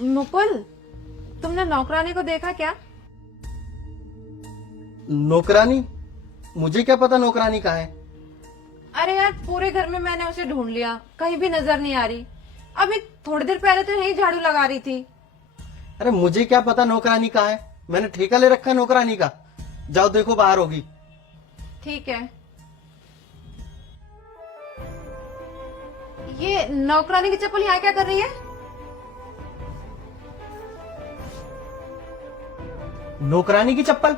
मुकुल, तुमने नौकरानी को देखा क्या? नौकरानी? मुझे क्या पता नौकरानी कहाँ है। अरे यार, पूरे घर में मैंने उसे ढूंढ लिया, कहीं भी नजर नहीं आ रही। अभी थोड़ी देर पहले तो यही झाड़ू लगा रही थी। अरे मुझे क्या पता नौकरानी कहाँ है, मैंने ठेका ले रखा है नौकरानी का। जाओ देखो, बाहर होगी। ठीक है। ये नौकरानी की चप्पल यहाँ क्या कर रही है? नौकरानी की चप्पल?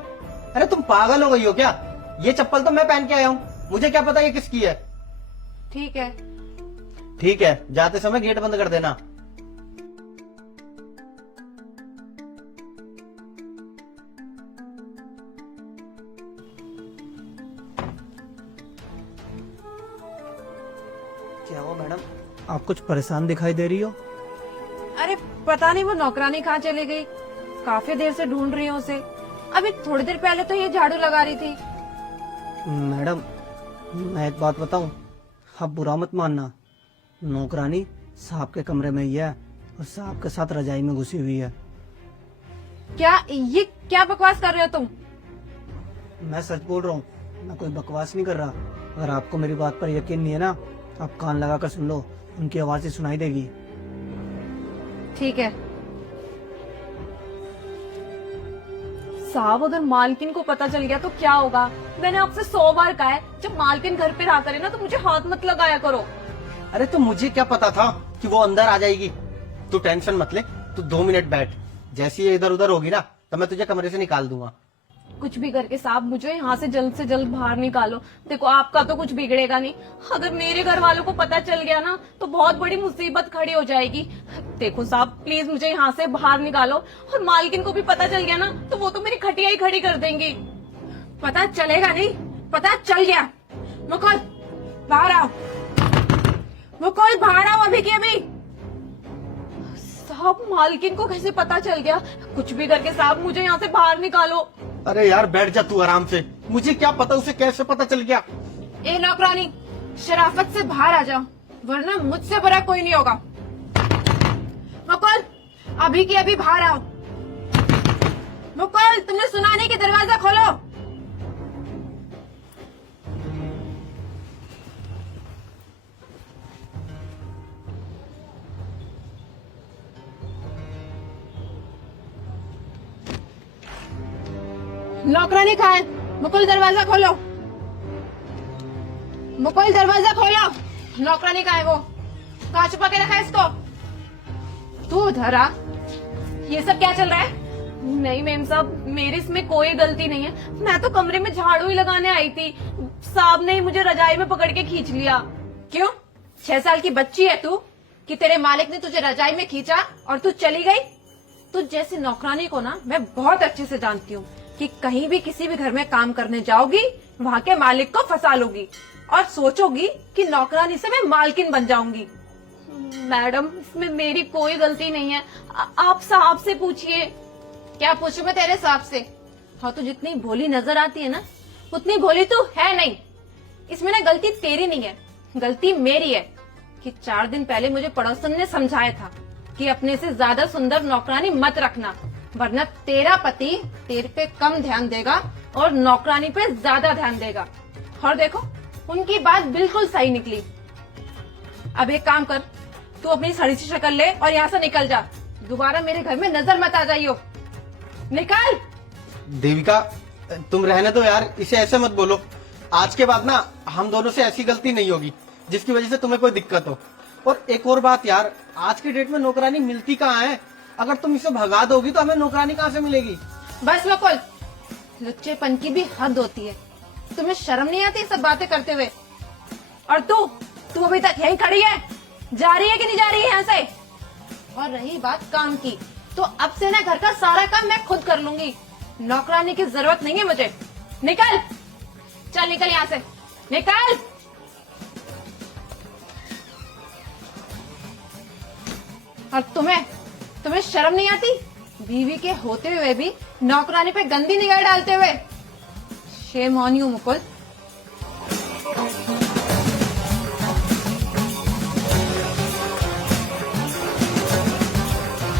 अरे तुम पागल हो गई हो क्या? ये चप्पल तो मैं पहन के आया हूँ, मुझे क्या पता ये किसकी है। ठीक है। ठीक है, जाते समय गेट बंद कर देना। क्या हो मैडम, आप कुछ परेशान दिखाई दे रही हो? अरे पता नहीं वो नौकरानी कहाँ चली गई, काफी देर से ढूंढ रही हूँ उसे। अभी थोड़ी देर पहले तो ये झाड़ू लगा रही थी। मैडम, मैं एक बात बताऊं, आप बुरा मत मानना। नौकरानी साहब के कमरे में ही है और साहब के साथ रजाई में घुसी हुई है। क्या ये क्या बकवास कर रहे हो तुम? मैं सच बोल रहा हूँ, मैं कोई बकवास नहीं कर रहा। अगर आपको मेरी बात पर यकीन नहीं है ना, आप कान लगा कर सुन लो, उनकी आवाज ही सुनाई देगी। ठीक है। साहब, अगर मालकिन को पता चल गया तो क्या होगा? मैंने आपसे 100 बार कहा है, जब मालकिन घर पे रहा करे ना तो मुझे हाथ मत लगाया करो। अरे तो मुझे क्या पता था कि वो अंदर आ जाएगी। तू टेंशन मत ले, तू 2 मिनट बैठ। जैसी ये इधर उधर होगी ना तो मैं तुझे कमरे से निकाल दूंगा। कुछ भी करके साहब मुझे यहाँ से जल्द बाहर निकालो। देखो, आपका तो कुछ बिगड़ेगा नहीं, अगर मेरे घर वालों को पता चल गया ना तो बहुत बड़ी मुसीबत खड़ी हो जाएगी। देखो साहब, प्लीज मुझे यहाँ से बाहर निकालो। और मालकिन को भी पता चल गया ना तो वो तो मेरी खटिया ही खड़ी कर देंगी। पता चलेगा नहीं, पता चल गया। मुकुल, बाहर आओ। मुकुल, बाहर आओ अभी की अभी। साहब, मालकिन को कैसे पता चल गया? कुछ भी करके साहब मुझे यहाँ से बाहर निकालो। अरे यार बैठ जा तू आराम से, मुझे क्या पता उसे कैसे पता चल गया। ए नौकरानी, शराफत से बाहर आ जाओ, वरना मुझसे बुरा कोई नहीं होगा। मुकुल, अभी की अभी बाहर आओ। मुकुल, तुमने सुना नहीं कि दरवाजा खोलो। नौकरानी कहाँ है? मुकुल, दरवाजा खोलो। मुकुल, दरवाजा खोलो। नौकरानी कहाँ है? वो कहाँ छुपा के रखा है इसको? तू धरा, ये सब क्या चल रहा है? नहीं मेम साहब, मेरी इसमें कोई गलती नहीं है। मैं तो कमरे में झाड़ू ही लगाने आई थी, साहब ने ही मुझे रजाई में पकड़ के खींच लिया। क्यों? 6 साल की बच्ची है तू कि तेरे मालिक ने तुझे रजाई में खींचा और तू चली गई? तुझ जैसी नौकरानी को ना मैं बहुत अच्छे से जानती हूँ कि कहीं भी किसी भी घर में काम करने जाओगी, वहाँ के मालिक को फंसा लोगी और सोचोगी कि नौकरानी से मैं मालकिन बन जाऊंगी। मैडम, इसमें मेरी कोई गलती नहीं है, आप साहब से पूछिए। क्या पूछूं मैं तेरे साहब से? हाँ, तो जितनी भोली नजर आती है ना उतनी भोली तू है नहीं। इसमें ना गलती तेरी नहीं है, गलती मेरी है कि 4 दिन पहले मुझे पड़ोसन ने समझाया था कि अपने से ज्यादा सुंदर नौकरानी मत रखना, वरना तेरा पति तेरे पे कम ध्यान देगा और नौकरानी पे ज्यादा ध्यान देगा। और देखो, उनकी बात बिल्कुल सही निकली। अब एक काम कर, तू अपनी सड़ी सी शक्ल ले और यहाँ से निकल जा। दोबारा मेरे घर में नजर मत आ जाइयो। निकल। देविका, तुम रहने दो यार, इसे ऐसे मत बोलो। आज के बाद ना हम दोनों से ऐसी गलती नहीं होगी जिसकी वजह से तुम्हें कोई दिक्कत हो। और एक और बात यार, आज की डेट में नौकरानी मिलती कहाँ है? अगर तुम इसे भगा दोगी तो हमें नौकरानी कहाँ से मिलेगी? बस मुकुल, लुच्चेपन की भी हद होती है। तुम्हें शर्म नहीं आती सब बातें करते हुए? और तू अभी तक यहीं खड़ी है, जा रही है कि नहीं जा रही है यहाँ से? और रही बात काम की, तो अब से ना घर का सारा काम मैं खुद कर लूंगी, नौकरानी की जरूरत नहीं है मुझे। निकल, चल निकल यहाँ से, निकल। और तुम्हें शर्म नहीं आती? बीवी के होते हुए भी नौकरानी पे गंदी निगाह डालते हुए। Shame on you Mukul.